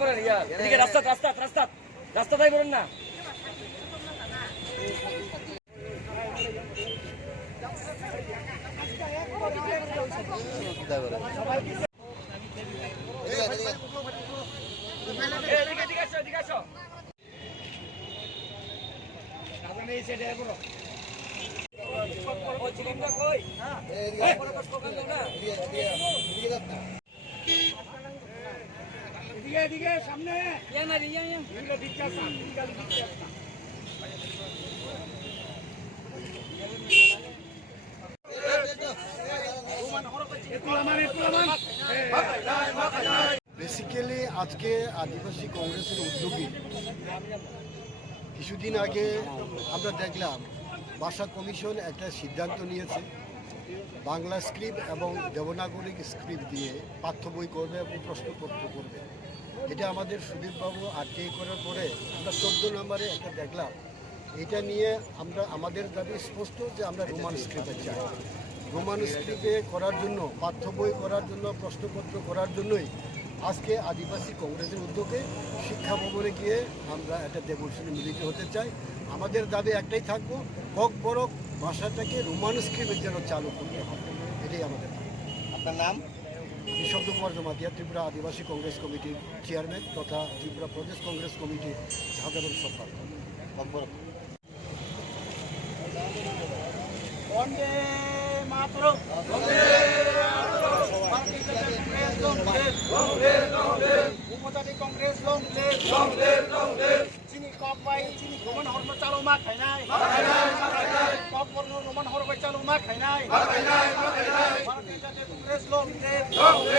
করেন, ইয়া। এদিকে রাস্তা রাস্তা রাস্তা রাস্তাটাই করেন না। ওই চিকেনটা কই হ্যাঁ বড় বড় এদিকে সামনে। ইয়া না ইয়া ইয়া। এগুলো। বেসিক্যালি আজকে আদিবাসী কংগ্রেসের উদ্যোগে কিছুদিন আগে আমরা দেখলাম ভাষা কমিশন একটা সিদ্ধান্ত নিয়েছে। বাংলা স্ক্রিপ্ট এবং দেবনাগরিক স্ক্রিপ্ট দিয়ে পাঠ্য বই করবে এবং প্রশ্নপত্র করবে। এটা আমাদের সুদীপবাবু আরটিআই করার পরে আমরা চোদ্দ নম্বরে একটা দেখলাম। এটা নিয়ে আমরা, আমাদের দাবি স্পষ্ট যে আমরা রোমান স্ক্রিপ্টে চাই। রোমান স্ক্রিপ্টে করার জন্য, পাঠ্য বই করার জন্য, প্রশ্নপত্র করার জন্যই আজকে আদিবাসী কংগ্রেসের উদ্যোগে শিক্ষা ভবনে গিয়ে আমরা একটা দেবর্ষণে মিলিত হতে চাই। আমাদের দাবি একটাই থাকব কক বরক ভাষাটাকে রোমান স্ক্রিপ্টের যেন চালু করতে হবে এটাই আমাদের আপনার নাম? নিঃশব্দ কুমার জমাতিয়া, ত্রিপুরা আদিবাসী কংগ্রেস কমিটির চেয়ারম্যান তথা ত্রিপুরা প্রদেশ কংগ্রেস কমিটির সাধারণ সম্পাদক। কক বাই চিনি রোমান হর্ম চালু মা মা খাইনাই Congress.